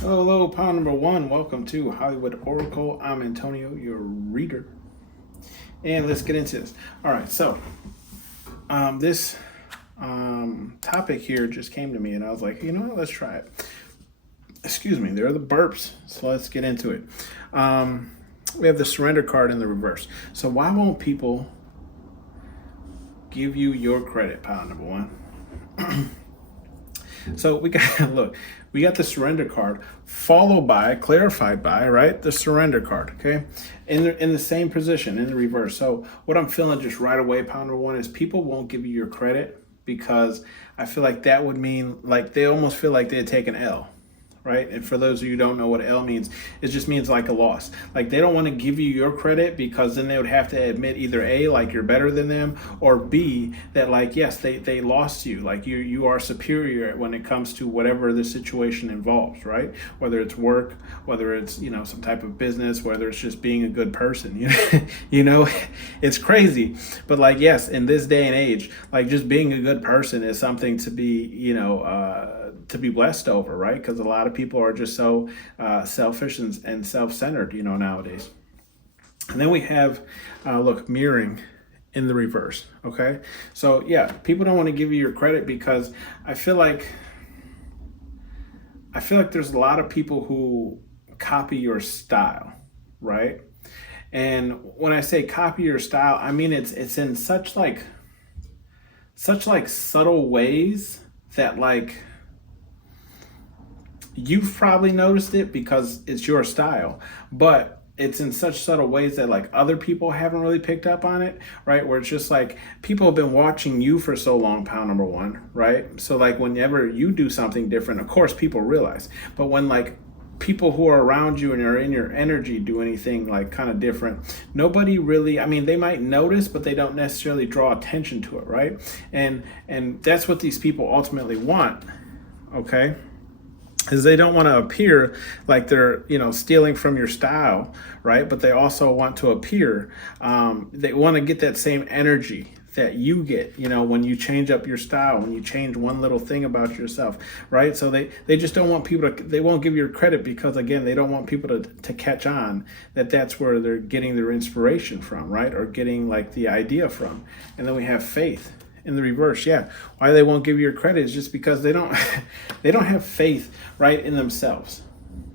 Hello, pound number one. Welcome to Hollywood Oracle. I'm Antonio, your reader. And let's get into this. All right, so this topic here just came to me, and I was like, you know what, let's try it. Excuse me, there are the burps, so let's get into it. We have the surrender card in the reverse. So why won't people give you your credit, pound number one? So we got we got the surrender card followed by, clarified by, right, the surrender card. Okay, in the same position in the reverse. So what I'm feeling just right away, pound number one, is people won't give you your credit because I feel like that would mean like they almost feel like they'd take an L. Right? And for those of you who don't know what L means, it just means like a loss. Like they don't want to give you your credit because then they would have to admit either A, like you're better than them, or B, that like, yes, they lost you. Like you are superior when it comes to whatever the situation involves, right? Whether it's work, whether it's, some type of business, whether it's just being a good person, it's crazy. But like, yes, in this day and age, like just being a good person is something to be, to be blessed over, right? Because a lot of people are just so selfish and self-centered, nowadays. And then we have, mirroring in the reverse. Okay, so yeah, people don't want to give you your credit because I feel like there's a lot of people who copy your style, right? And when I say copy your style, I mean it's in such subtle ways that like you've probably noticed it because it's your style, but it's in such subtle ways that like other people haven't really picked up on it, right? Where it's just like people have been watching you for so long, pound number one, right? So like whenever you do something different, of course people realize, but when like people who are around you and are in your energy do anything like kind of different, nobody really, I mean, they might notice, but they don't necessarily draw attention to it, right? And that's what these people ultimately want, okay? Is they don't want to appear like they're stealing from your style, right? But they also want to appear, they want to get that same energy that you get when you change up your style, when you change one little thing about yourself, right? So they just don't want people to, they won't give you credit because again they don't want people to catch on that that's where they're getting their inspiration from, right? Or getting like the idea from. And then we have faith in the reverse. Yeah, why they won't give you your credit is just because they don't they don't have faith, right, in themselves.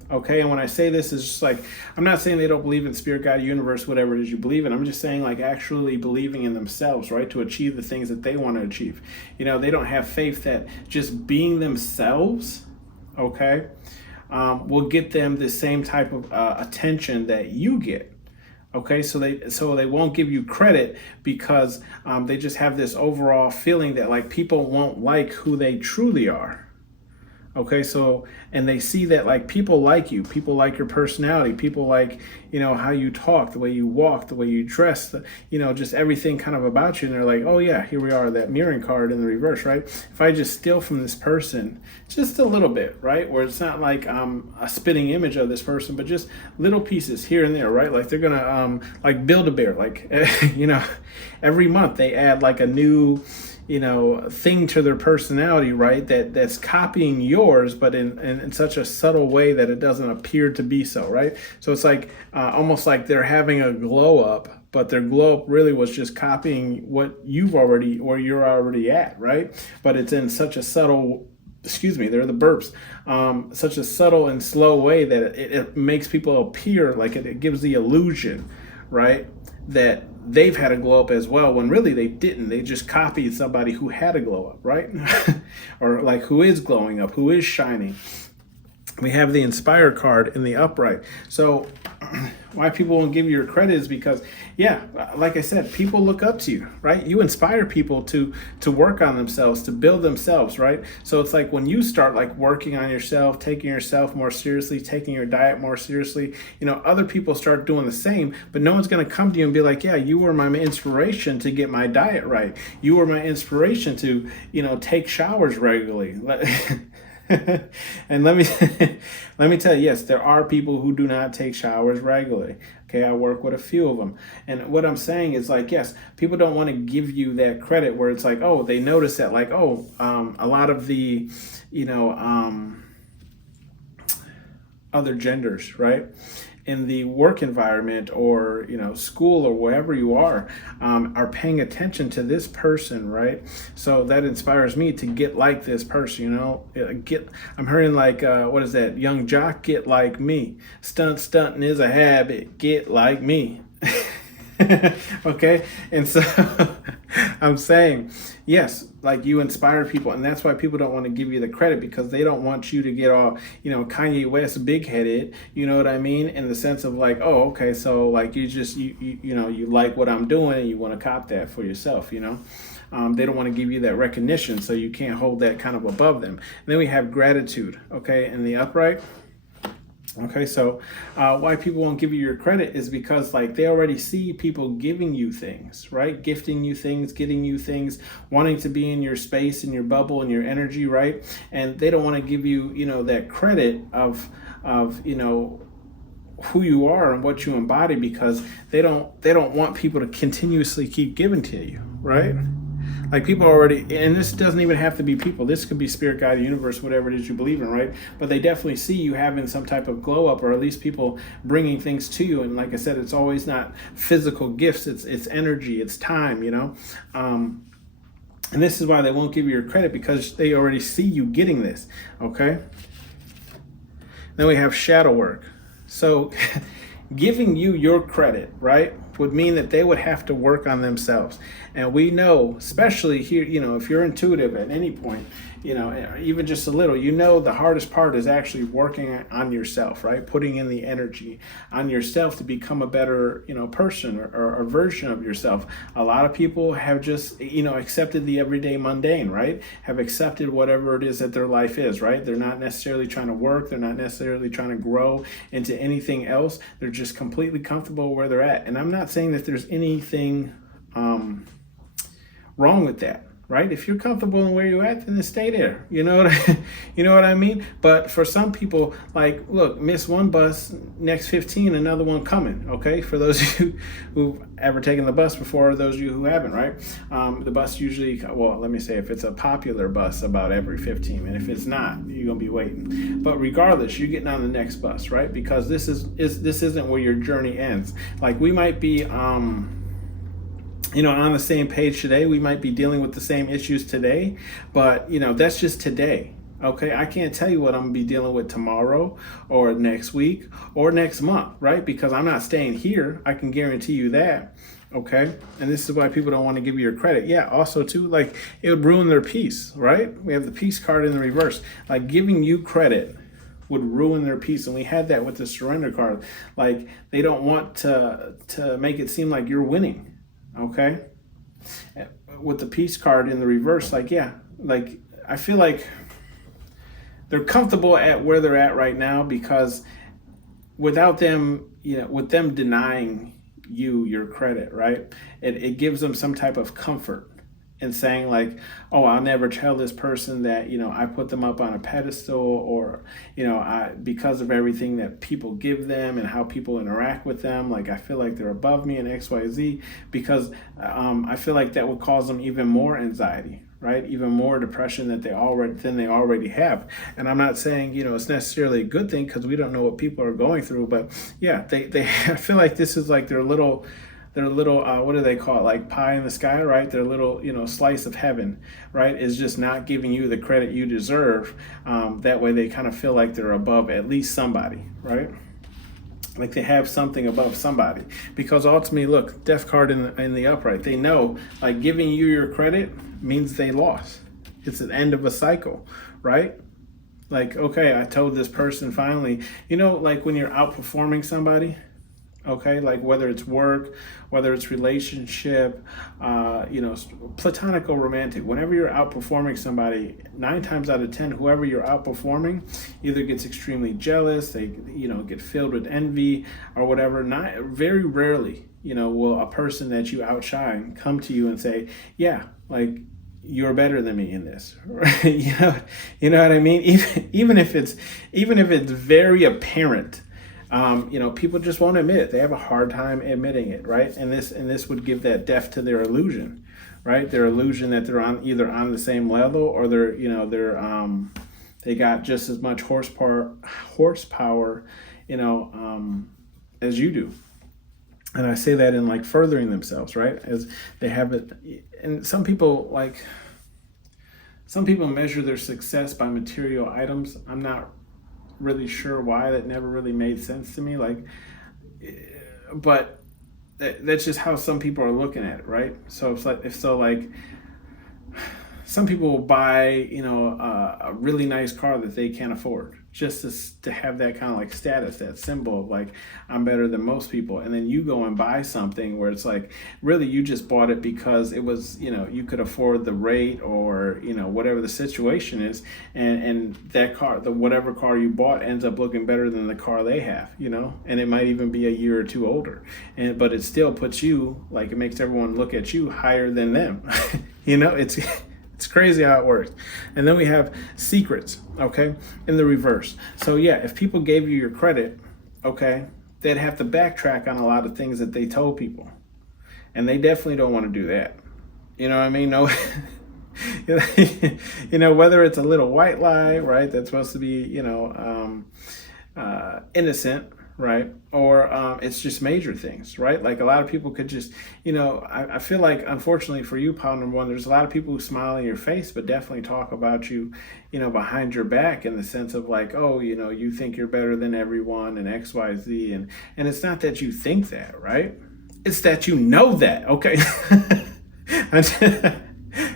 Okay, and when I say this, is just like, I'm not saying they don't believe in spirit, God, universe, whatever it is you believe in. I'm just saying like actually believing in themselves, right, to achieve the things that they want to achieve. They don't have faith that just being themselves, okay, will get them the same type of attention that you get. Okay, so they won't give you credit because they just have this overall feeling that like people won't like who they truly are. Okay, so, and they see that like people like you, people like your personality, people like, how you talk, the way you walk, the way you dress, just everything kind of about you. And they're like, oh yeah, here we are, that mirroring card in the reverse, right? If I just steal from this person just a little bit, right? Where it's not like a spitting image of this person, but just little pieces here and there, right? Like they're gonna like Build-A-Bear, like, every month they add like a new, thing to their personality, right? That's copying yours, but in such a subtle way that it doesn't appear to be so, right? So it's like almost like they're having a glow up, but their glow up really was just copying what you're already at, right? But it's in such a subtle, excuse me, they're the burps, such a subtle and slow way that it makes people appear like it gives the illusion, right, that they've had a glow up as well, when really they didn't. They just copied somebody who had a glow up, right? Or like who is glowing up, who is shining. We have the inspire card in the upright. So why people won't give you your credit is because, yeah, like I said, people look up to you, right? You inspire people to work on themselves, to build themselves, right? So it's like when you start like working on yourself, taking yourself more seriously, taking your diet more seriously, other people start doing the same, but no one's going to come to you and be like, yeah, you were my inspiration to get my diet right. You were my inspiration to, take showers regularly. And let me let me tell you, yes, there are people who do not take showers regularly. Okay, I work with a few of them, and what I'm saying is like, yes, people don't want to give you that credit where it's like, oh, they notice that, like, oh, a lot of the, other genders, right? In the work environment or school or wherever you are paying attention to this person, right? So that inspires me to get like this person. I'm hearing like what is that? Young Jock, get like me. Stunting is a habit. Get like me. Okay, and so I'm saying, yes, like you inspire people, and that's why people don't want to give you the credit, because they don't want you to get all Kanye West big headed, you know what I mean, in the sense of like, oh, okay, so like you like what I'm doing and you want to cop that for yourself. They don't want to give you that recognition, so you can't hold that kind of above them. And then we have gratitude, okay, in the upright. Okay, so why people won't give you your credit is because like they already see people giving you things, right? Gifting you things, getting you things, wanting to be in your space, in your bubble, in your energy, right? And they don't want to give you, that credit of who you are and what you embody, because they don't want people to continuously keep giving to you, right? Like people already, and this doesn't even have to be people. This could be spirit, guide, the universe, whatever it is you believe in, right? But they definitely see you having some type of glow up, or at least people bringing things to you. And like I said, it's always not physical gifts. It's energy, it's time, And this is why they won't give you your credit, because they already see you getting this, okay? Then we have shadow work. So giving you your credit, right, would mean that they would have to work on themselves. And we know, especially here, if you're intuitive at any point, even just a little, the hardest part is actually working on yourself, right? Putting in the energy on yourself to become a better, person or version of yourself. A lot of people have just, accepted the everyday mundane, right? Have accepted whatever it is that their life is, right? They're not necessarily trying to work. They're not necessarily trying to grow into anything else. They're just completely comfortable where they're at. And I'm not saying that there's anything wrong with that, right? If you're comfortable in where you're at, then stay there. You know what I mean? But for some people, like, look, miss one bus, next 15, another one coming. Okay, for those of you who've ever taken the bus before, or those of you who haven't, right? The bus usually, well, let me say, if it's a popular bus, about every 15, and if it's not, you're gonna be waiting. But regardless, you're getting on the next bus, right? Because this isn't where your journey ends. Like we might be on the same page today. We might be dealing with the same issues today, but that's just today. Okay, I can't tell you what I'm gonna be dealing with tomorrow or next week or next month, right? Because I'm not staying here. I can guarantee you that. Okay, and this is why people don't want to give you your credit. Yeah, also too, like it would ruin their peace, right? We have the peace card in the reverse. Like giving you credit would ruin their peace, and we had that with the surrender card. Like they don't want to make it seem like you're winning. Okay, with the peace card in the reverse, like, yeah, like I feel like they're comfortable at where they're at right now, because without them, with them denying you your credit, right, it gives them some type of comfort in saying like, oh, I'll never tell this person that I put them up on a pedestal, or because of everything that people give them and how people interact with them, like I feel like they're above me in XYZ, because I feel like that would cause them even more anxiety, right? Even more depression than they already have. And I'm not saying it's necessarily a good thing, because we don't know what people are going through, but yeah, they I feel like this is like their little what do they call it, like pie in the sky, right? Their little slice of heaven, right, is just not giving you the credit you deserve. That way they kind of feel like they're above at least somebody, right? Like they have something above somebody, because ultimately, look, death card in the upright, they know like giving you your credit means they lost. It's an end of a cycle, right? Like, okay, I told this person finally, like when you're outperforming somebody, okay, like whether it's work, whether it's relationship, platonic or romantic, whenever you're outperforming somebody, 9 times out of 10, whoever you're outperforming either gets extremely jealous, they, get filled with envy or whatever. Not very rarely, will a person that you outshine come to you and say, yeah, like, you're better than me in this, right? You know what I mean? Even if it's very apparent, people just won't admit it. They have a hard time admitting it, right? And this would give that depth to their illusion, right? Their illusion that they're either on the same level, or they got just as much horsepower, as you do. And I say that in like furthering themselves, right? As they have it. And some people measure their success by material items. I'm not really sure why. That never really made sense to me. Like, but that's just how some people are looking at it, right? So it's like, some people will buy, a really nice car that they can't afford, just to have that kind of like status, that symbol of like, I'm better than most people. And then you go and buy something where it's like, really, you just bought it because it was, you could afford the rate, or, whatever the situation is. And that car, whatever car you bought, ends up looking better than the car they have, and it might even be a year or two older. But it still puts you, like, it makes everyone look at you higher than them. It's crazy how it works. And then we have secrets, okay, in the reverse. So yeah, if people gave you your credit, okay, they'd have to backtrack on a lot of things that they told people. And they definitely don't want to do that. You know what I mean? No, whether it's a little white lie, right, that's supposed to be, innocent, right? Or it's just major things, right? Like, a lot of people could just, I feel like, unfortunately for you, pile number one, there's a lot of people who smile in your face, but definitely talk about you, behind your back, in the sense of like, oh, you think you're better than everyone and X, Y, Z. And it's not that you think that, right? It's that you know that, okay?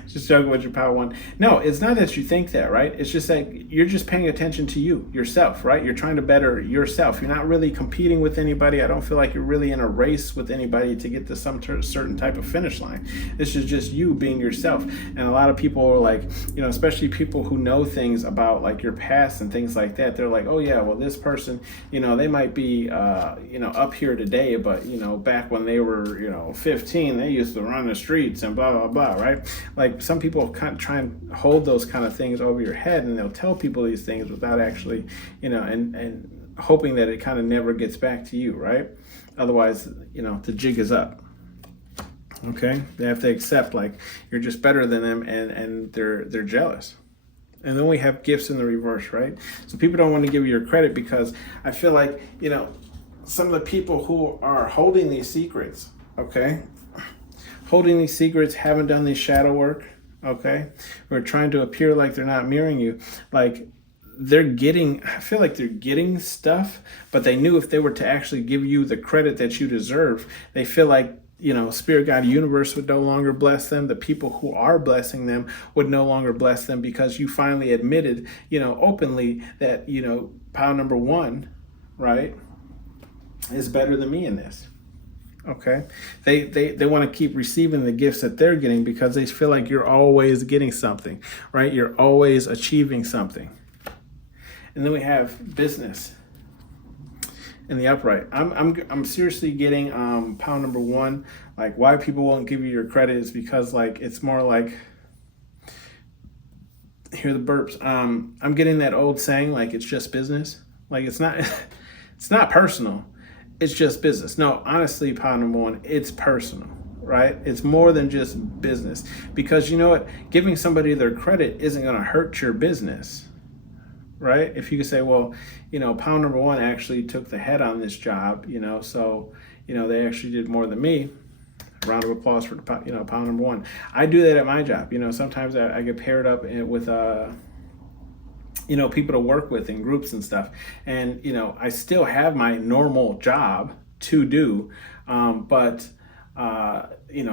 Just joking with your power one. No, it's not that you think that, right? It's just that you're just paying attention to yourself, right? You're trying to better yourself. You're not really competing with anybody. I don't feel like you're really in a race with anybody to get to some certain type of finish line. This is just you being yourself. And a lot of people are like, especially people who know things about like your past and things like that. They're like, oh yeah, well, this person, they might be, up here today, but, back when they were, 15, they used to run the streets and blah, blah, blah, right? Like, some people kind of try and hold those kind of things over your head, and they'll tell people these things without actually, and hoping that it kind of never gets back to you, right? Otherwise, the jig is up. Okay, they have to accept like you're just better than them, and they're jealous. And then we have gifts in the reverse, right? So people don't want to give you your credit because I feel like, some of the people who are holding these secrets, okay, holding these secrets, haven't done this shadow work, okay? We're trying to appear like they're not mirroring you. Like, I feel like they're getting stuff, but they knew if they were to actually give you the credit that you deserve, they feel like, Spirit, God, universe would no longer bless them. The people who are blessing them would no longer bless them, because you finally admitted, openly that, pile number one, right, is better than me in this. Okay, they want to keep receiving the gifts that they're getting because they feel like you're always getting something, right? You're always achieving something. And then we have business in the upright. I'm seriously getting pile number one. Like, why people won't give you your credit is because like it's more like, hear the burps. I'm getting that old saying, like, it's just business. Like, it's not personal. It's just business. No, honestly, pile number one, it's personal, right? It's more than just business, because you know what? Giving somebody their credit isn't going to hurt your business, right? If you could say, well, pile number one actually took the head on this job, so, they actually did more than me. Round of applause for, pile number one. I do that at my job. Sometimes I get paired up with, people to work with in groups and stuff. And, I still have my normal job to do. But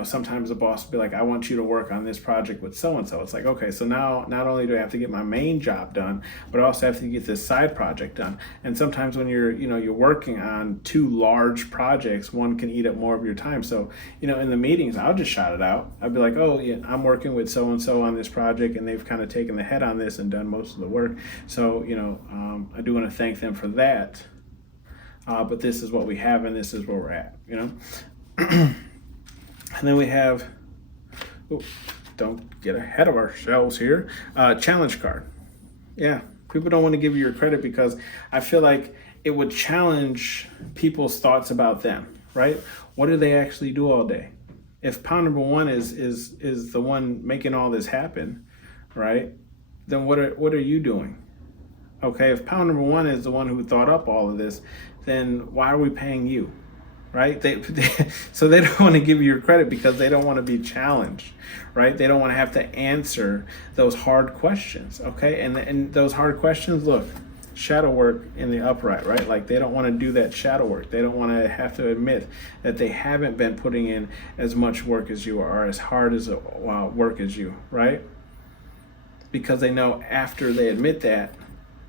sometimes the boss will be like, I want you to work on this project with so and so. It's like, okay, so now not only do I have to get my main job done, but I also have to get this side project done. And sometimes when you're working on two large projects, one can eat up more of your time. So in the meetings, I'll just shout it out. I'll be like, oh yeah, I'm working with so and so on this project, and they've kind of taken the head on this and done most of the work. So I do want to thank them for that. But this is what we have, and this is where we're at. And then we have, don't get ahead of ourselves here, challenge card. Yeah, people don't want to give you your credit because I feel like it would challenge people's thoughts about them, right? What do they actually do all day? If pound number one is the one making all this happen, right? Then what are you doing? Okay, if pound number one is the one who thought up all of this, then why are we paying you? Right? So they don't want to give you your credit because they don't want to be challenged, right? They don't want to have to answer those hard questions, okay? And those hard questions, look, shadow work in the upright, right? Like they don't want to do that shadow work. They don't want to have to admit that they haven't been putting in as much work as you or as hard as work as you, right? Because they know after they admit that,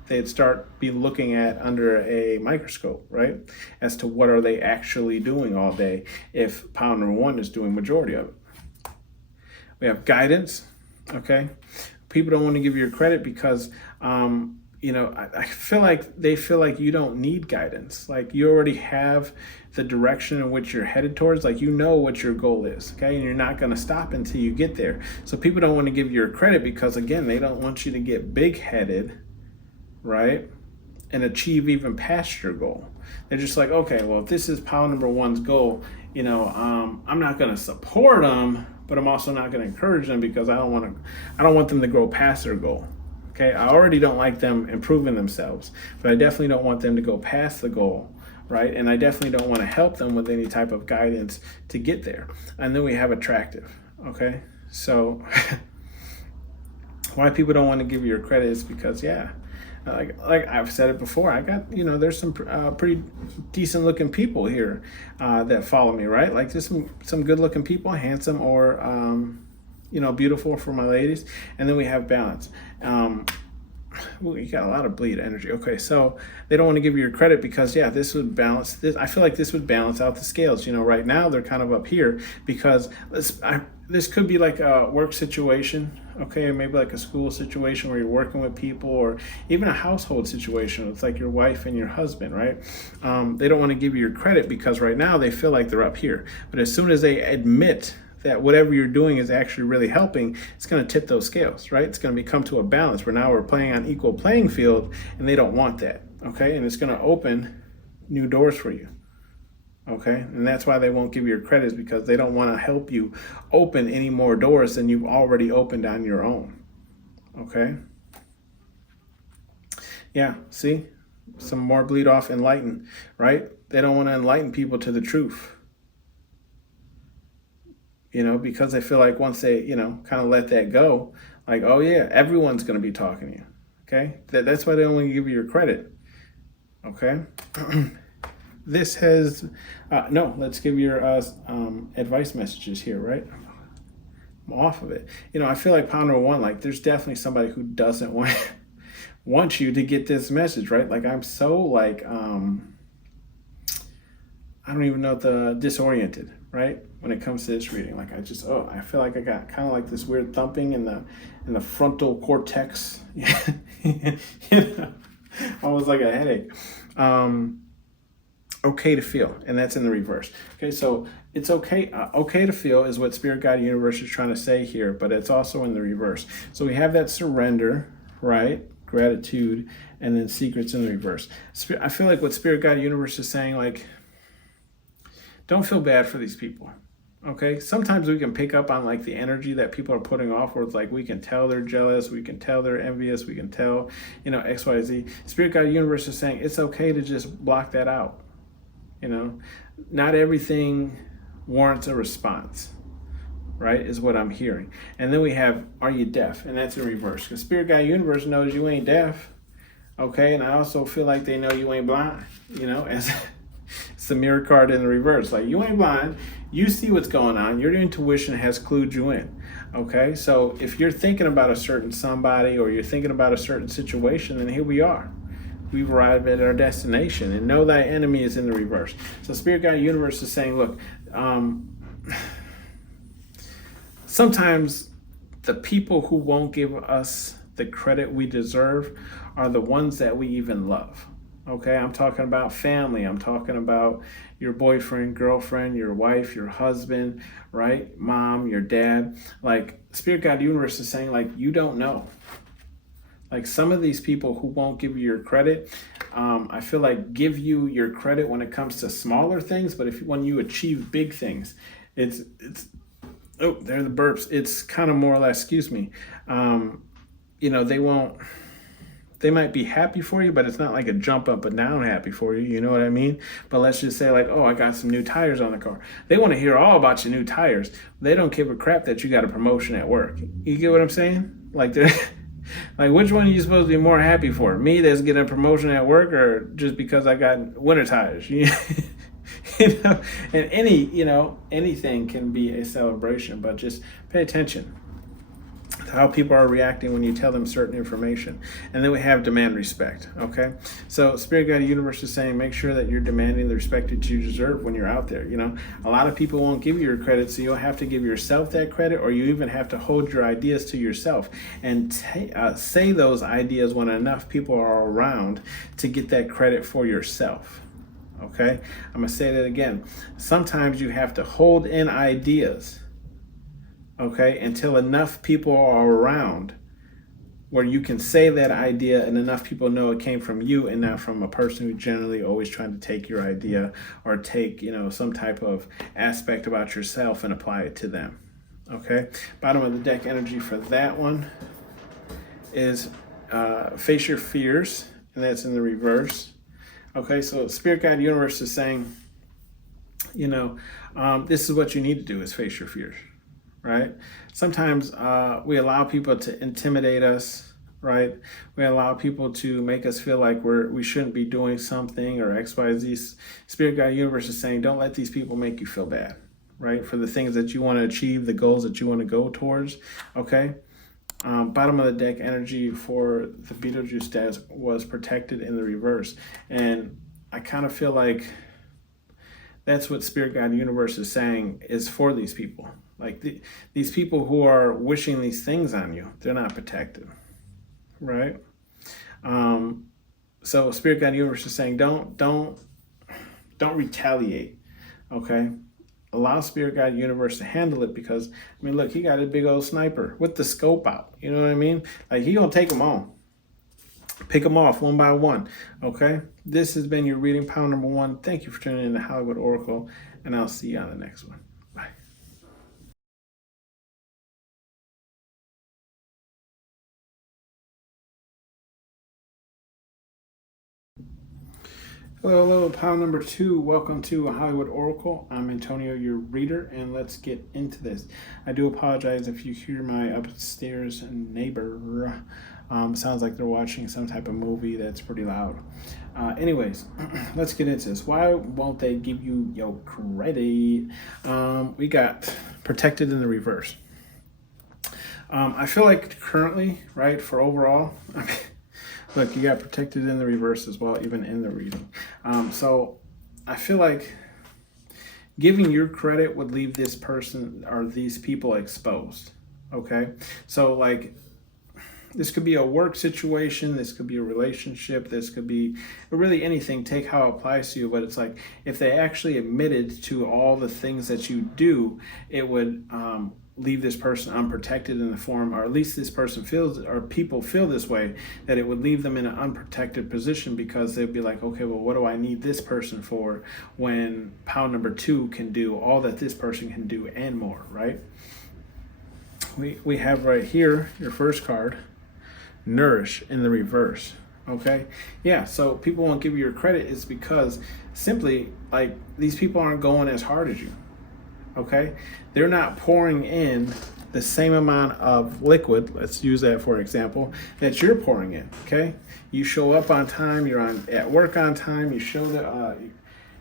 they'd be looking at under a microscope, right? As to what are they actually doing all day if pound number one is doing majority of it. We have guidance, okay? People don't want to give you your credit because, I feel like they feel like you don't need guidance. Like you already have the direction in which you're headed towards, like you know what your goal is, okay? And you're not going to stop until you get there. So people don't want to give you your credit because, again, they don't want you to get big-headed, right, and achieve even past your goal. They're just like, okay, well, if this is pound number one's goal, I'm not going to support them, but I'm also not going to encourage them because I don't want them to grow past their goal. Okay, I already don't like them improving themselves, but I definitely don't want them to go past the goal, right? And I definitely don't want to help them with any type of guidance to get there. And then we have attractive. Okay, so why people don't want to give you your credit is because, like I've said it before, I got, there's some pretty decent looking people here that follow me, right? Like there's some good looking people, handsome or, beautiful for my ladies. And then we have balance. You got a lot of bleed energy. Okay, so they don't want to give you your credit because, this would balance this. I feel like this would balance out the scales. Right now they're kind of up here because this could be like a work situation, okay, or maybe like a school situation where you're working with people, or even a household situation. It's like your wife and your husband, right? They don't want to give you your credit because right now they feel like they're up here. But as soon as they admit that whatever you're doing is actually really helping, it's going to tip those scales, right? It's going to come to a balance where now we're playing on equal playing field, and they don't want that, okay? And it's going to open new doors for you. Okay, and that's why they won't give you your credit, is because they don't want to help you open any more doors than you've already opened on your own. Okay. Yeah, see? Some more bleed off enlighten, right? They don't want to enlighten people to the truth. Because they feel like once they, kind of let that go, like, oh yeah, everyone's going to be talking to you. Okay. That's why they don't want to give you your credit. Okay. This has, let's give your advice messages here, right? I'm off of it. I feel like pound number one, like there's definitely somebody who doesn't want you to get this message, right? Like I'm so like, I don't even know, disoriented, right? When it comes to this reading, like I feel like I got kind of like this weird thumping in the frontal cortex, almost like a headache. Okay to feel, and that's in the reverse. Okay, so it's okay to feel is what Spirit Guide Universe is trying to say here, but it's also in the reverse. So we have that surrender, right? Gratitude, and then secrets in the reverse. I feel like what Spirit Guide Universe is saying, like, don't feel bad for these people. Okay, sometimes we can pick up on like the energy that people are putting off, where it's like we can tell they're jealous, we can tell they're envious, we can tell, X, Y, Z. Spirit Guide Universe is saying it's okay to just block that out. Not everything warrants a response, right, is what I'm hearing. And then we have, are you deaf? And that's in reverse, because Spirit Guide Universe knows you ain't deaf, okay? And I also feel like they know you ain't blind, as It's the mirror card in the reverse. Like, you ain't blind. You see what's going on. Your intuition has clued you in. Okay, so if you're thinking about a certain somebody or you're thinking about a certain situation, then here we are. We've arrived at our destination, and know thy enemy is in the reverse. So Spirit Guide Universe is saying, look, sometimes the people who won't give us the credit we deserve are the ones that we even love. Okay, I'm talking about family. I'm talking about your boyfriend, girlfriend, your wife, your husband, right? Mom, your dad. Like, Spirit Guide Universe is saying, like, you don't know. Like, some of these people who won't give you your credit, I feel like give you your credit when it comes to smaller things, but when you achieve big things, it's oh, they're the burps. It's kind of more or less, excuse me, they might be happy for you, but it's not like a jump up and down happy for you. You know what I mean? But let's just say, like, oh, I got some new tires on the car. They want to hear all about your new tires. They don't give a crap that you got a promotion at work. You get what I'm saying? Like, they're like, which one are you supposed to be more happy for? Me that's getting a promotion at work, or just because I got winter tires? You know, and anything can be a celebration, but just pay attention to how people are reacting when you tell them certain information. And then we have demand respect. Okay, so Spirit Guide Universe is saying, make sure that you're demanding the respect that you deserve when you're out there. A lot of people won't give you your credit, so you'll have to give yourself that credit, or you even have to hold your ideas to yourself and say those ideas when enough people are around to get that credit for yourself. Okay, I'm gonna say that again. Sometimes you have to hold in ideas, okay, until enough people are around where you can say that idea and enough people know it came from you and not from a person who generally always trying to take your idea or take, some type of aspect about yourself and apply it to them. Okay, bottom of the deck energy for that one is face your fears, and that's in the reverse. Okay, so Spirit Guide Universe is saying, this is what you need to do, is face your fears, right? Sometimes we allow people to intimidate us, right? We allow people to make us feel like we shouldn't be doing something, or X, Y, Z. Spirit Guide Universe is saying, don't let these people make you feel bad, right? For the things that you want to achieve, the goals that you want to go towards, okay? Bottom of the deck energy for the Beetlejuice deck was protected in the reverse. And I kind of feel like that's what Spirit Guide Universe is saying is for these people. Like, these people who are wishing these things on you, they're not protected, right? So Spirit Guide Universe is saying, don't retaliate, okay? Allow Spirit Guide Universe to handle it, because, look, he got a big old sniper with the scope out. You know what I mean? Like, he gonna take them on. Pick them off one by one, okay? This has been your reading pile number 1. Thank you for tuning in to Hollywood Oracle, and I'll see you on the next one. Bye. Hello, pile number 2. Welcome to Hollywood Oracle. I'm Antonio, your reader, and let's get into this. I do apologize if you hear my upstairs neighbor. Sounds like they're watching some type of movie that's pretty loud. Anyways, let's get into this. Why won't they give you your credit? We got protected in the reverse. I feel like currently, right, for overall, look, you got protected in the reverse as well, even in the reading. So I feel like giving your credit would leave this person or these people exposed. Okay, so like, this could be a work situation, this could be a relationship, this could be really anything. Take how it applies to you, but it's like, if they actually admitted to all the things that you do, it would leave this person unprotected in the form, or at least this person feels, or people feel this way, that it would leave them in an unprotected position, because they'd be like, okay, well, what do I need this person for when pile number 2 can do all that this person can do and more, right? We have right here your first card, Nourish, in the reverse. Okay, yeah, so people won't give you your credit is because simply, like, these people aren't going as hard as you. Okay, they're not pouring in the same amount of liquid, let's use that for example, that you're pouring in. Okay, you show up on time, you're at work on time, you show that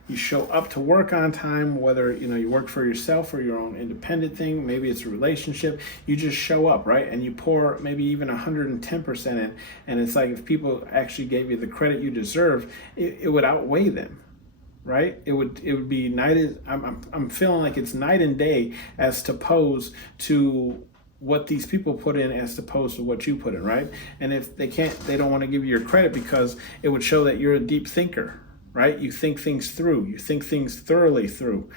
You show up to work on time, whether you work for yourself or your own independent thing. Maybe it's a relationship. You just show up, right? And you pour maybe even 110% in. And it's like if people actually gave you the credit you deserve, it would outweigh them, right? It would be I'm feeling like it's night and day as opposed to what these people put in as opposed to what you put in, right? And if they don't want to give you your credit because it would show that you're a deep thinker, right? You think things through, you think things thoroughly through,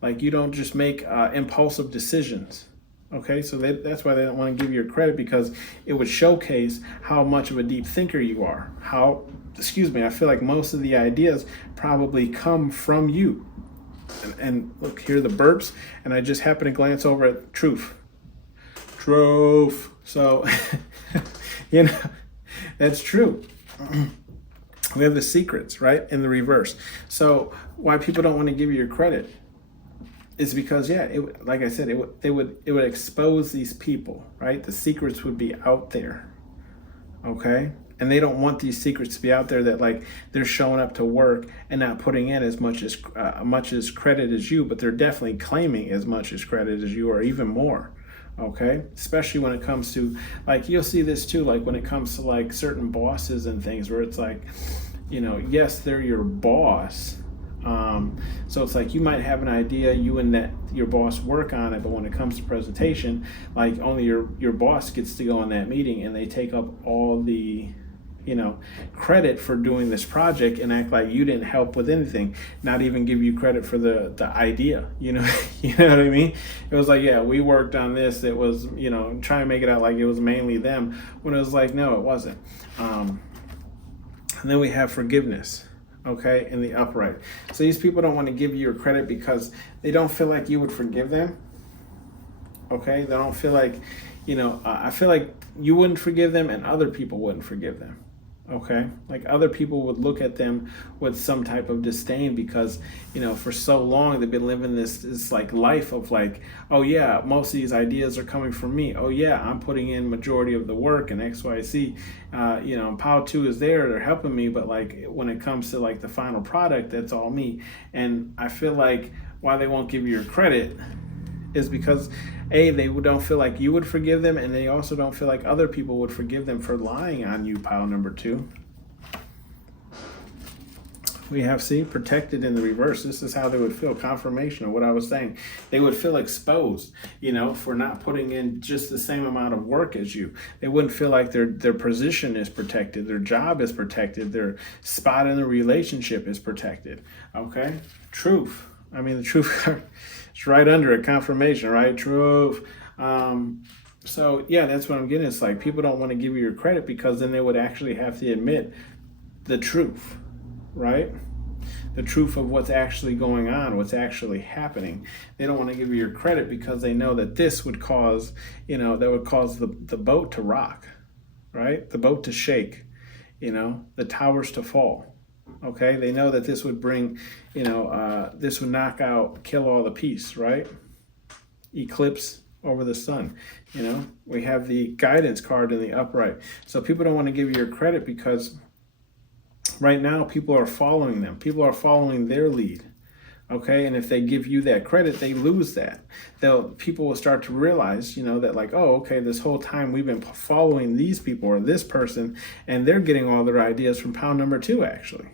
like you don't just make impulsive decisions. Okay, so that's why they don't want to give you your credit, because it would showcase how much of a deep thinker you are. I feel like most of the ideas probably come from you. And look, here are the burps, and I just happen to glance over at truth. So, that's true. We have the secrets, right, in the reverse. So why people don't want to give you your credit is because, like I said, it would expose these people, right? The secrets would be out there, okay? And they don't want these secrets to be out there, that like they're showing up to work and not putting in as much as credit as you, but they're definitely claiming as much as credit as you, or even more. Okay, especially when it comes to, like, you'll see this too, like when it comes to like certain bosses and things, where it's like, yes, they're your boss. So it's like you might have an idea, you and your boss work on it, but when it comes to presentation, like only your boss gets to go in that meeting, and they take up all the credit for doing this project and act like you didn't help with anything, not even give you credit for the idea, you know what I mean? It was like, yeah, we worked on this. It was, trying to make it out like it was mainly them, when it was like, no, it wasn't. And then we have forgiveness, okay, in the upright. So these people don't want to give you your credit because they don't feel like you would forgive them, okay? They don't feel like, I feel like you wouldn't forgive them and other people wouldn't forgive them. Okay, like other people would look at them with some type of disdain because, for so long they've been living this like life of like, oh yeah, most of these ideas are coming from me. Oh yeah, I'm putting in majority of the work and X, Y, Z. POW 2 is there, they're helping me, but like when it comes to like the final product, that's all me. And I feel like why they won't give you your credit is because they don't feel like you would forgive them, and they also don't feel like other people would forgive them for lying on you, pile number 2. We have, protected in the reverse. This is how they would feel, confirmation of what I was saying. They would feel exposed, for not putting in just the same amount of work as you. They wouldn't feel like their position is protected, their job is protected, their spot in the relationship is protected, okay? Truth. I mean, the truth, it's right under it, confirmation, right? Truth. So, yeah, that's what I'm getting. It's like people don't want to give you your credit because then they would actually have to admit the truth, right? The truth of what's actually going on, what's actually happening. They don't want to give you your credit because they know that this would cause, that would cause the boat to rock, right? The boat to shake, the towers to fall. Okay, they know that this would bring, this would knock out, kill all the peace, right? Eclipse over the sun, we have the guidance card in the upright. So people don't want to give you your credit because right now people are following them. People are following their lead. Okay, and if they give you that credit, they lose that. People will start to realize, that like, oh, okay, this whole time we've been following these people or this person, and they're getting all their ideas from pile number 2, actually.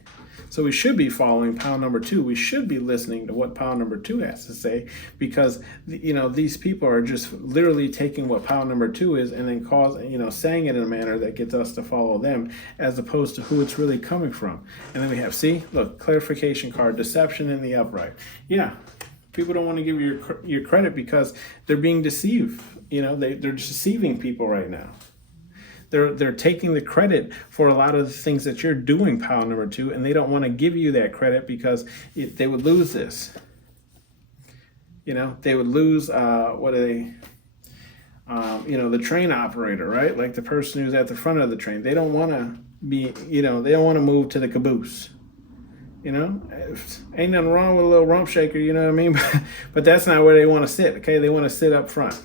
So we should be following pile number 2. We should be listening to what pile number 2 has to say, because these people are just literally taking what pile number 2 is and then saying it in a manner that gets us to follow them, as opposed to who it's really coming from. And then we have, look, clarification card, deception in the upright. Yeah, people don't want to give you your credit because they're being deceived. They're deceiving people right now. They're taking the credit for a lot of the things that you're doing, pile number 2, and they don't want to give you that credit because they would lose this. They would lose, the train operator, right? Like the person who's at the front of the train. They don't want to be, they don't want to move to the caboose. Ain't nothing wrong with a little rump shaker, you know what I mean? But that's not where they want to sit, okay? They want to sit up front,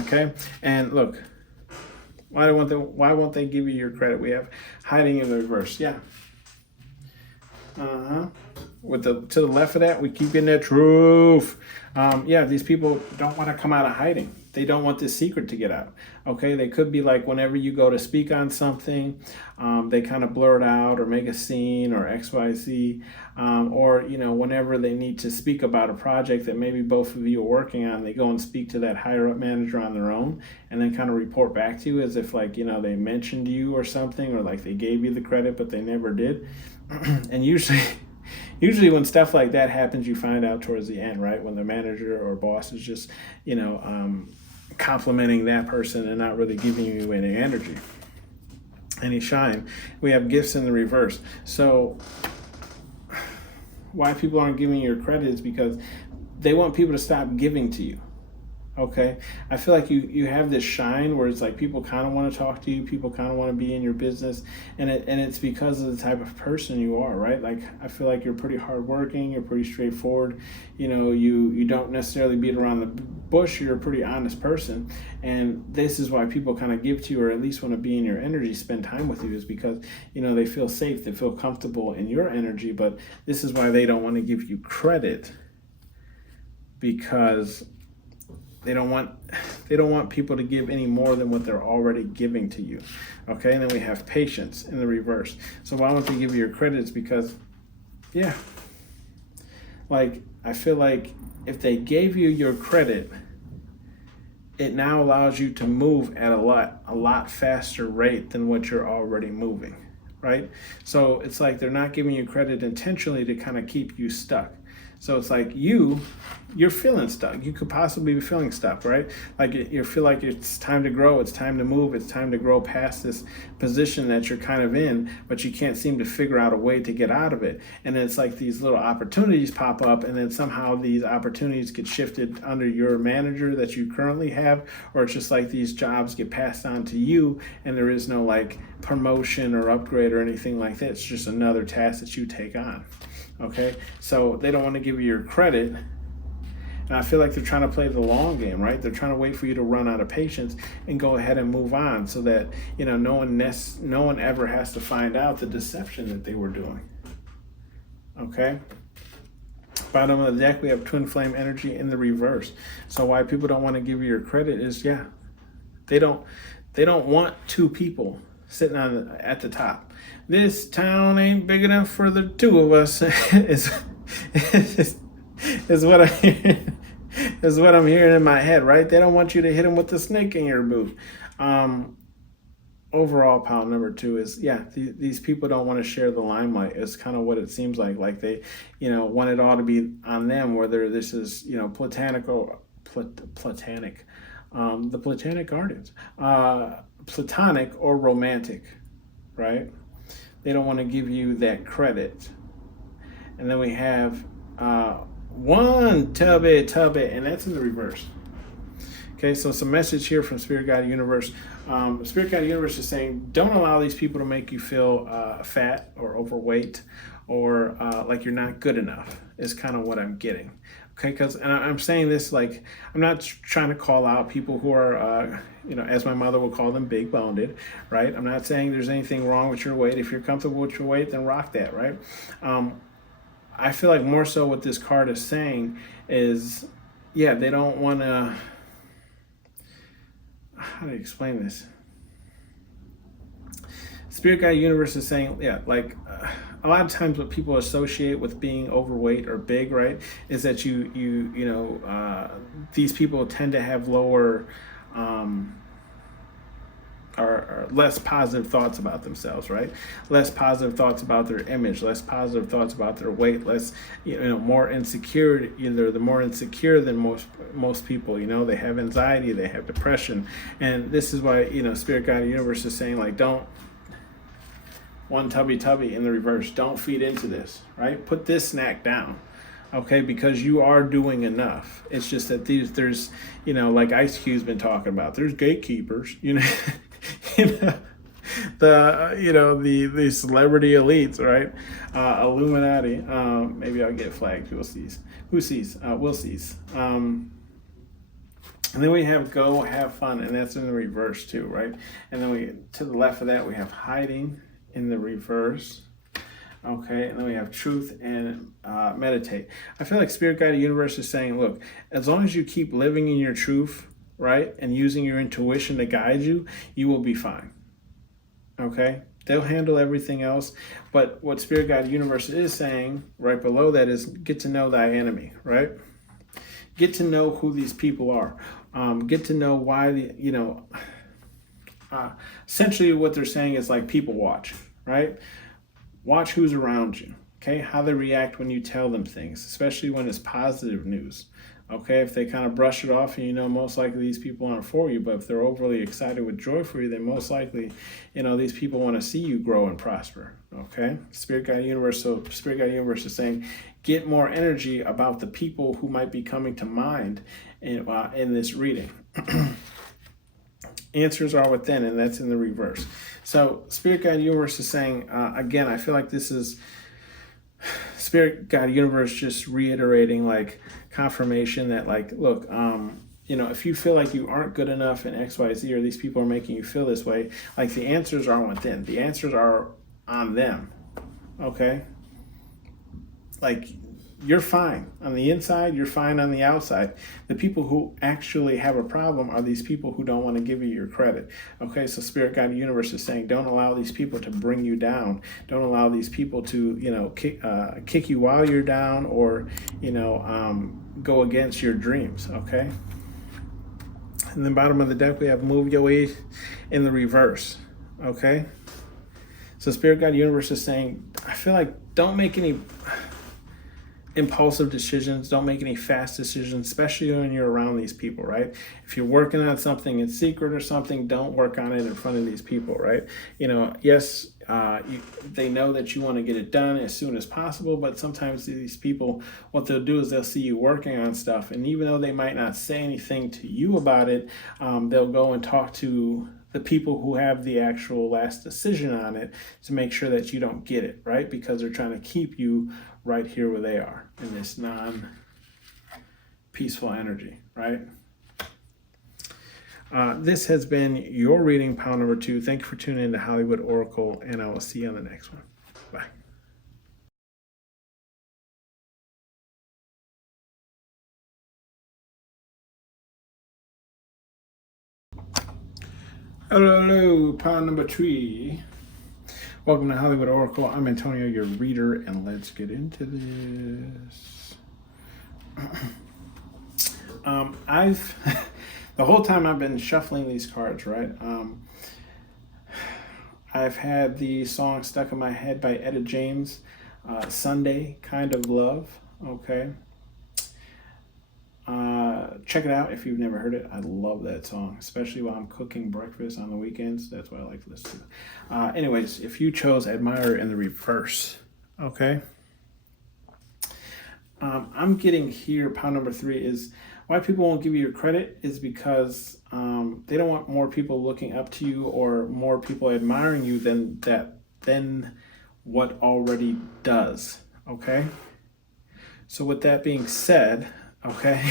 okay? And look, why won't they give you your credit? We have hiding in the reverse. Yeah. with to the left of that, we keep getting that truth. Yeah, these people don't want to come out of hiding. They don't want this secret to get out. Okay, they could be like, whenever you go to speak on something, they kind of blurt out or make a scene or XYZ, or whenever they need to speak about a project that maybe both of you are working on, they go and speak to that higher up manager on their own, and then kind of report back to you as if like they mentioned you or something, or like they gave you the credit but they never did. And usually when stuff like that happens, you find out towards the end, right? When the manager or boss is just, complimenting that person and not really giving you any energy, any shine. We have gifts in the reverse. So why people aren't giving you your credit is because they want people to stop giving to you. Okay, I feel like you have this shine where it's like people kind of want to talk to you, people kind of want to be in your business, and it's because of the type of person you are, right? Like I feel like you're pretty hardworking, you're pretty straightforward, you don't necessarily beat around the bush, you're a pretty honest person, and this is why people kind of give to you, or at least want to be in your energy, spend time with you, is because they feel safe, they feel comfortable in your energy. But this is why they don't want to give you credit, because they don't want people to give any more than what they're already giving to you. Okay, and then we have patience in the reverse. So why won't they give you your credits? Because, yeah, like I feel like if they gave you your credit, it now allows you to move at a lot faster rate than what you're already moving, right? So it's like they're not giving you credit intentionally to kind of keep you stuck. So it's like you're feeling stuck. You could possibly be feeling stuck, right? Like you feel like it's time to grow, it's time to move, it's time to grow past this position that you're kind of in, but you can't seem to figure out a way to get out of it. And then it's like these little opportunities pop up, and then somehow these opportunities get shifted under your manager that you currently have, or it's just like these jobs get passed on to you, and there is no like promotion or upgrade or anything like that. It's just another task that you take on. Okay, so they don't want to give you your credit, and I feel like they're trying to play the long game, right? They're trying to wait for you to run out of patience and go ahead and move on, so that no one ever has to find out the deception that they were doing. Okay. Bottom of the deck, we have twin flame energy in the reverse. So why people don't want to give you your credit is, they don't want two people sitting at the top. This town ain't big enough for the two of us. is what I'm hearing in my head, right? They don't want you to hit them with the snake in your boot. Overall, pile number 2 is, these people don't want to share the limelight. It's kind of what it seems like. Like they, want it all to be on them, whether this is, platonic or platonic, the Platonic Gardens, platonic or romantic, right? They don't want to give you that credit. And then we have one tubby, and that's in the reverse. Okay, so some message here from Spirit Guide Universe. Spirit Guide Universe is saying, don't allow these people to make you feel fat or overweight, or like you're not good enough, is kind of what I'm getting. Okay, and I'm saying this like, I'm not trying to call out people who are, as my mother would call them, big boned, right? I'm not saying there's anything wrong with your weight. If you're comfortable with your weight, then rock that, right? I feel like more so what this card is saying is, they don't want to, how do I explain this? Spirit Guide Universe is saying, a lot of times what people associate with being overweight or big, right, is that these people tend to have lower or less positive thoughts about themselves, right? Less positive thoughts about their image, less positive thoughts about their weight, less, more insecure. They're more insecure than most people. They have anxiety, they have depression, and this is why Spirit Guide Universe is saying, like, don't. One tubby in the reverse. Don't feed into this, right? Put this snack down, okay? Because you are doing enough. It's just that there's, like Ice Cube's been talking about, there's gatekeepers, the celebrity elites, right? Illuminati. Maybe I'll get flagged. Who sees? We'll sees. And then we have go have fun, and that's in the reverse too, right? And then to the left of that, we have hiding in the reverse. Okay, and then we have truth and meditate. I feel like Spirit Guide Universe is saying, look, as long as you keep living in your truth, right, and using your intuition to guide you, you will be fine. Okay, they'll handle everything else. But what Spirit Guide Universe is saying right below that is get to know thy enemy, right? Get to know who these people are. Get to know why essentially what they're saying is like people watch, right? Watch who's around you, okay? How they react when you tell them things, especially when it's positive news, okay? If they kind of brush it off and most likely these people aren't for you, but if they're overly excited with joy for you, then most likely, these people want to see you grow and prosper, okay? Spirit Guide Universe, so Spirit Guide Universe is saying, get more energy about the people who might be coming to mind in this reading. Answers are within, and that's in the reverse. So Spirit Guide Universe is saying, again, I feel like this is Spirit Guide Universe just reiterating like confirmation that like, look, if you feel like you aren't good enough in XYZ or these people are making you feel this way, like the answers are within. The answers are on them, okay? Like, you're fine on the inside, you're fine on the outside. The people who actually have a problem are these people who don't want to give you your credit. Okay, so Spirit Guide Universe is saying, don't allow these people to bring you down. Don't allow these people to, kick you while you're down or, go against your dreams. Okay. And then bottom of the deck, we have move your way in the reverse. Okay. So Spirit Guide Universe is saying, I feel like don't make any impulsive decisions. Don't make any fast decisions, especially when you're around these people, right? If you're working on something in secret or something, don't work on it in front of these people, right? Yes, they know that you want to get it done as soon as possible, but sometimes these people, what they'll do is they'll see you working on stuff, and even though they might not say anything to you about it, they'll go and talk to the people who have the actual last decision on it to make sure that you don't get it, right? Because they're trying to keep you right here where they are in this non-peaceful energy, right? This has been your reading, pile number 2. Thank you for tuning in to Hollywood Oracle, and I will see you on the next one. Bye. Hello, pile number 3. Welcome to Hollywood Oracle. I'm Antonio, your reader, and let's get into this. The whole time I've been shuffling these cards, right? I've had the song stuck in my head by Etta James, Sunday Kind of Love, okay? Check it out if you've never heard it. I love that song, especially while I'm cooking breakfast on the weekends. That's what I like to listen to. Anyways, if you chose Admire in the reverse, okay? I'm getting here, pile number 3 is why people won't give you your credit is because they don't want more people looking up to you or more people admiring you than what already does, okay? So with that being said, okay,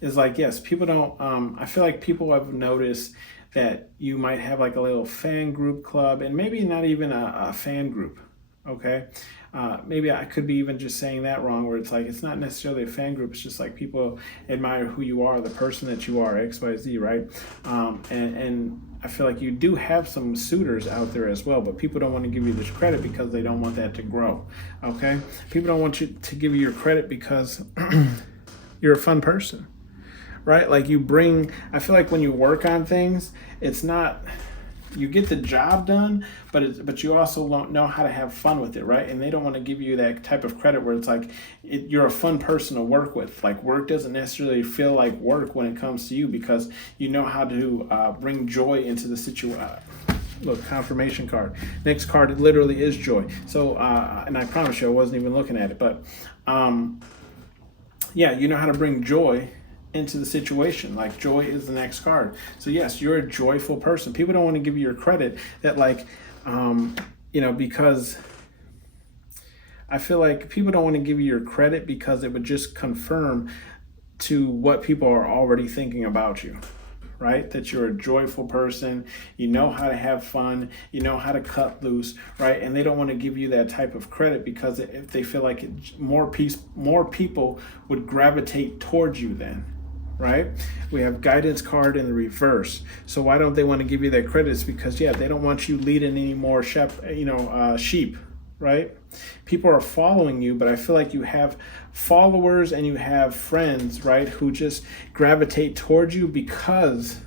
is like, yes, people don't, I feel like people have noticed that you might have like a little fan group club, and maybe not even a fan group, okay? Maybe I could be even just saying that wrong, where it's like, it's not necessarily a fan group, it's just like people admire who you are, the person that you are, XYZ, right? And I feel like you do have some suitors out there as well, but people don't want to give you this credit because they don't want that to grow, okay? People don't want you to give you your credit because you're a fun person, right? Like I feel like when you work on things, it's not, you get the job done, but you also don't know how to have fun with it, right? And they don't want to give you that type of credit where it's like you're a fun person to work with. Like, work doesn't necessarily feel like work when it comes to you because you know how to bring joy into the situation. Look, confirmation card. Next card literally is joy. So, and I promise you, I wasn't even looking at it, but yeah, you know how to bring joy into the situation. Like, joy is the next card. So yes, you're a joyful person. People don't want to give you your credit that because I feel like people don't want to give you your credit because it would just confirm to what people are already thinking about you, right? That you're a joyful person, you know how to have fun, you know how to cut loose, right? And they don't want to give you that type of credit because if they feel like more people would gravitate towards you then, right? We have guidance card in the reverse. So why don't they want to give you that credit? It's because they don't want you leading any more sheep, right? People are following you, but I feel like you have followers and you have friends, right, who just gravitate towards you because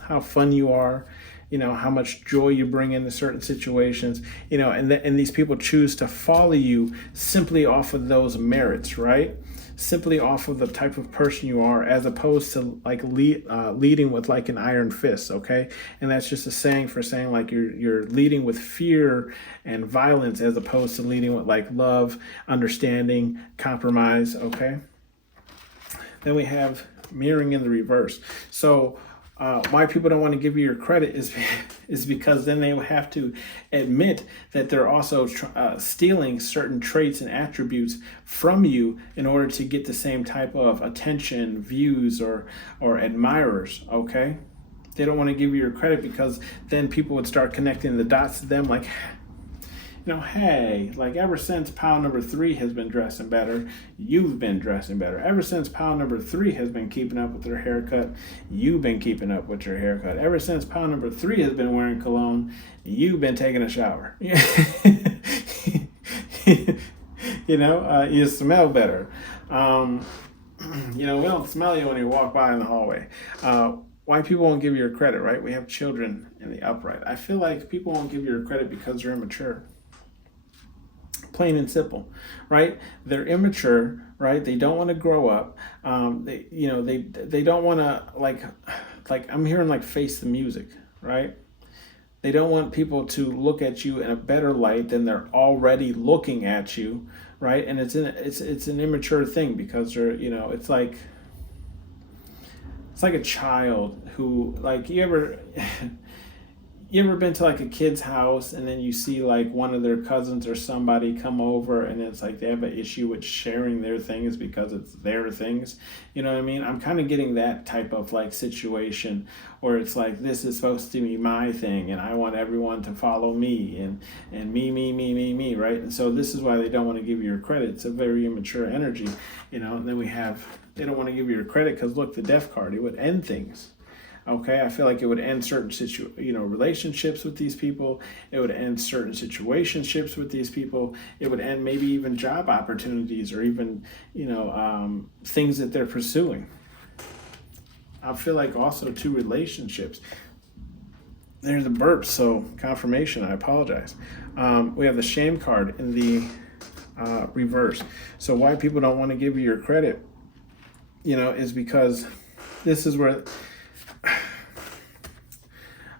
how fun you are, how much joy you bring into certain situations, and these people choose to follow you simply off of those merits, right? Simply off of the type of person you are, as opposed to like leading with like an iron fist, okay? And that's just a saying for saying like you're leading with fear and violence, as opposed to leading with like love, understanding, compromise, okay? Then we have mirroring in the reverse. So why people don't want to give you your credit is because then they will have to admit that they're also stealing certain traits and attributes from you in order to get the same type of attention, views, or admirers, okay? They don't want to give you your credit because then people would start connecting the dots to them like, hey, like ever since pile number 3 has been dressing better, you've been dressing better. Ever since pile number 3 has been keeping up with their haircut, you've been keeping up with your haircut. Ever since pile number 3 has been wearing cologne, you've been taking a shower. You smell better. We don't smell you when you walk by in the hallway. Why people won't give you your credit, right? We have children in the upright. I feel like people won't give you your credit because they're immature. Plain and simple, right? They're immature, right? They don't want to grow up. They don't want to like I'm hearing like face the music, right? They don't want people to look at you in a better light than they're already looking at you, right? And it's an immature thing because they're it's like a child who like you ever been to like a kid's house and then you see like one of their cousins or somebody come over and it's like they have an issue with sharing their things because it's their things? You know what I mean? I'm kind of getting that type of like situation where it's like, this is supposed to be my thing and I want everyone to follow me and me, right? And so this is why they don't want to give you your credit. It's a very immature energy, and then they don't want to give you your credit because look, the death card, it would end things. Okay, I feel like it would end certain relationships with these people. It would end certain situationships with these people. It would end maybe even job opportunities or even things that they're pursuing. I feel like also too relationships. There's a burp, so confirmation. I apologize. We have the shame card in the reverse. So why people don't want to give you your credit, is because this is where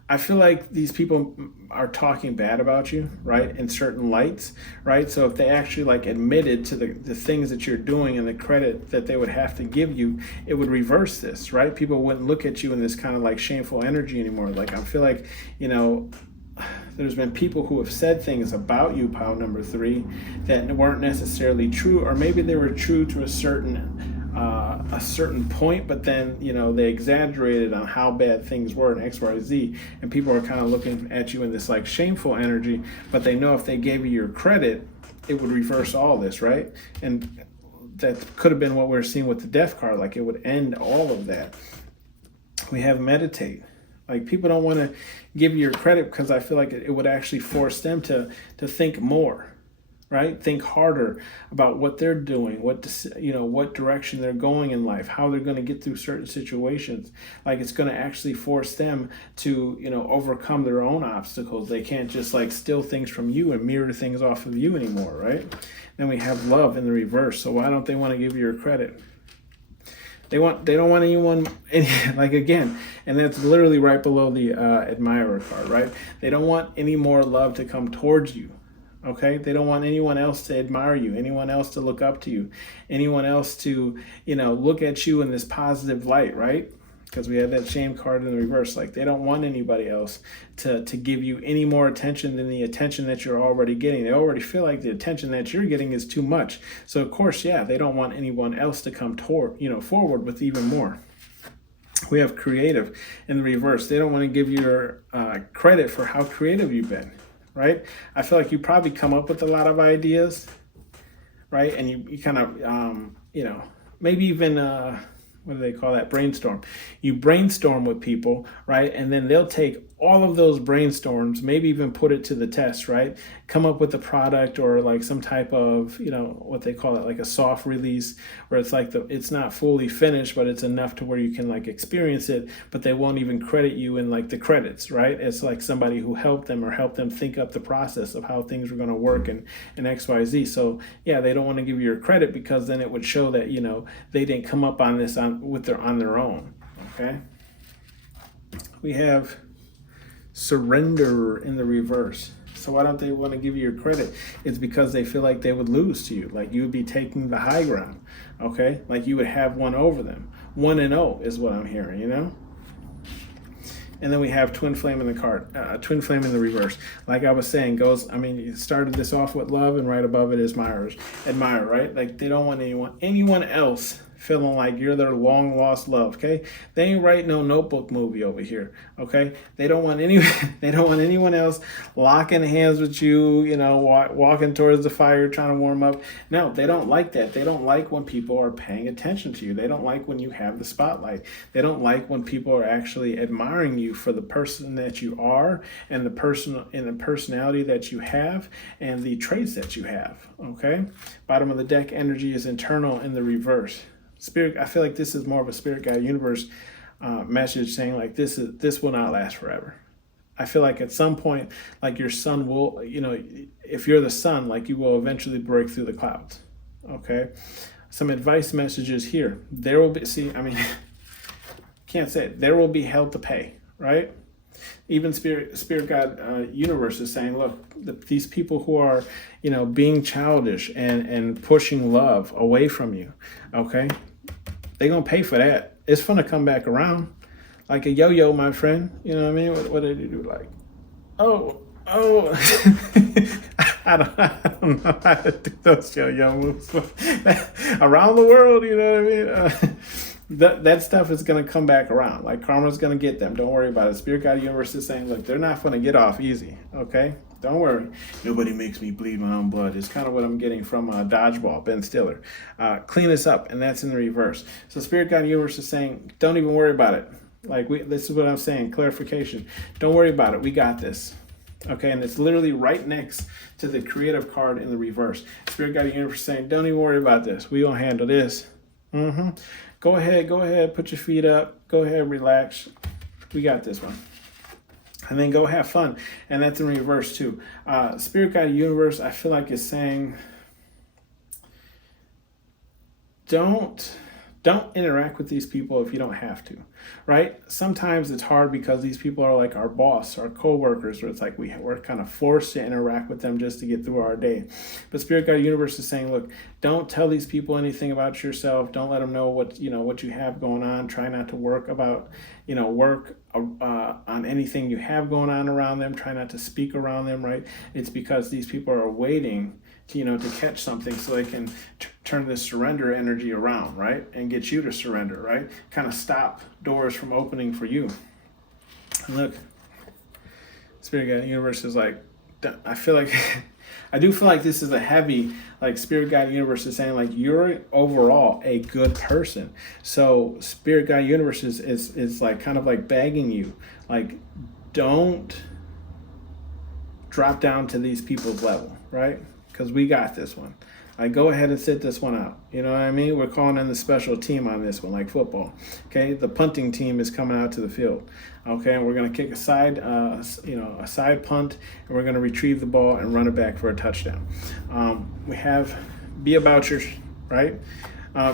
I feel like these people are talking bad about you, right, in certain lights, right? So if they actually like admitted to the things that you're doing and the credit that they would have to give you, it would reverse this, right? People wouldn't look at you in this kind of like shameful energy anymore. Like I feel like, there's been people who have said things about you, pile number 3, that weren't necessarily true, or maybe they were true to a certain point, but then they exaggerated on how bad things were in X, Y, Z, and people are kind of looking at you in this like shameful energy, but they know if they gave you your credit, it would reverse all this, right? And that could have been what we're seeing with the death card, like it would end all of that. We have meditate. Like people don't want to give you your credit because I feel like it would actually force them to think more, right? Think harder about what they're doing, what direction they're going in life, how they're going to get through certain situations. Like it's going to actually force them to, overcome their own obstacles. They can't just like steal things from you and mirror things off of you anymore, right? Then we have love in the reverse. So why don't they want to give you your credit? They don't want anyone, like again, and that's literally right below the admirer card, right? They don't want any more love to come towards you. Okay, they don't want anyone else to admire you, anyone else to look up to you, anyone else to, look at you in this positive light, right? Because we have that shame card in the reverse. Like they don't want anybody else to give you any more attention than the attention that you're already getting. They already feel like the attention that you're getting is too much. So of course, they don't want anyone else to come forward with even more. We have creative in the reverse. They don't want to give you your credit for how creative you've been, right? I feel like you probably come up with a lot of ideas, right? And you kind of, maybe even, what do they call that? Brainstorm. You brainstorm with people, right? And then they'll take all of those brainstorms, maybe even put it to the test, right? Come up with a product or like some type of, what they call it, like a soft release, where it's like it's not fully finished, but it's enough to where you can like experience it, but they won't even credit you in like the credits, right? It's like somebody who helped them or helped them think up the process of how things were going to work and XYZ. So yeah, they don't want to give you your credit because then it would show that, they didn't come up on this on their own. Okay. We have surrender in the reverse. So why don't they want to give you your credit? It's because they feel like they would lose to you, like you would be taking the high ground, okay? Like you would have one over them. 1-0 is what I'm hearing, And then we have twin flame in the card, twin flame in the reverse. Like I was saying, you started this off with love, and right above it is admire, right? Like they don't want anyone else feeling like you're their long lost love. Okay, they ain't writing no Notebook movie over here. Okay, they don't want anyone else locking hands with you. Walking towards the fire, trying to warm up. No, they don't like that. They don't like when people are paying attention to you. They don't like when you have the spotlight. They don't like when people are actually admiring you for the person that you are and the personality that you have and the traits that you have. Okay, bottom of the deck energy is internal in the reverse. Spirit, I feel like this is more of a spirit guide universe message saying like this will not last forever. I feel like at some point, like your sun will, if you're the sun, like you will eventually break through the clouds. Okay. Some advice messages here. There will be, can't say it. There will be hell to pay, right? Even spirit guide universe is saying, look, these people who are, being childish and pushing love away from you, okay, they're going to pay for that. It's going to come back around like a yo-yo, my friend. You know what I mean? What did you do? Like, oh, I don't know how to do those yo-yo moves around the world. You know what I mean? That stuff is going to come back around. Like karma's going to get them. Don't worry about it. Spirit guide universe is saying, look, they're not going to get off easy. Okay? Don't worry. Nobody makes me bleed my own blood. It's kind of what I'm getting from Dodgeball, Ben Stiller. Clean this up, and that's in the reverse. So Spirit guide universe is saying, don't even worry about it. Like this is what I'm saying. Clarification. Don't worry about it. We got this. Okay, and it's literally right next to the creative card in the reverse. Spirit guide universe is saying, don't even worry about this. We gonna handle this. Go ahead, put your feet up. Go ahead, relax. We got this one. And then go have fun. And that's in reverse too. Spirit guide universe, I feel like is saying, don't interact with these people if you don't have to, right? Sometimes it's hard because these people are like our boss, our coworkers, or it's like we're kind of forced to interact with them just to get through our day. But Spirit Guide Universe is saying, look, don't tell these people anything about yourself. Don't let them know what you have going on. Try not to work on anything you have going on around them. Try not to speak around them, right? It's because these people are waiting to catch something so they can turn this surrender energy around, right? And get you to surrender, right? Kind of stop doors from opening for you. And look, Spirit Guide Universe is like, I do feel like this is a heavy, like Spirit Guide Universe is saying like you're overall a good person. So Spirit Guide Universe is like kind of like begging you, like don't drop down to these people's level, right? Because we got this one. Like, go ahead and sit this one out. You know what I mean? We're calling in the special team on this one, like football. Okay, the punting team is coming out to the field. Okay, and we're going to kick a side punt, and we're going to retrieve the ball and run it back for a touchdown. We have be about your, right?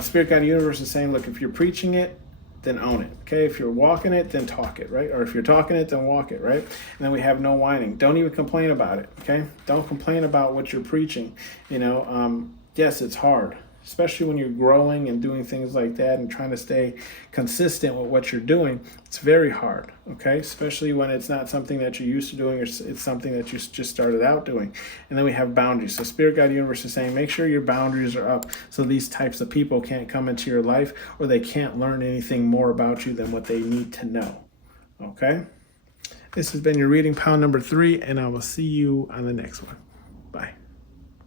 Spirit Guide Universe is saying, look, if you're preaching it, then own it. Okay, if you're walking it, then talk it, right? Or if you're talking it, then walk it, right? And then we have no whining. Don't even complain about it. Okay, don't complain about what you're preaching. Yes, it's hard. especially when you're growing and doing things like that and trying to stay consistent with what you're doing. It's very hard, okay? Especially when it's not something that you're used to doing, or it's something that you just started out doing. And then we have boundaries. So Spirit Guide Universe is saying, make sure your boundaries are up so these types of people can't come into your life, or they can't learn anything more about you than what they need to know, okay? This has been your reading, pound number 3, and I will see you on the next one. Bye.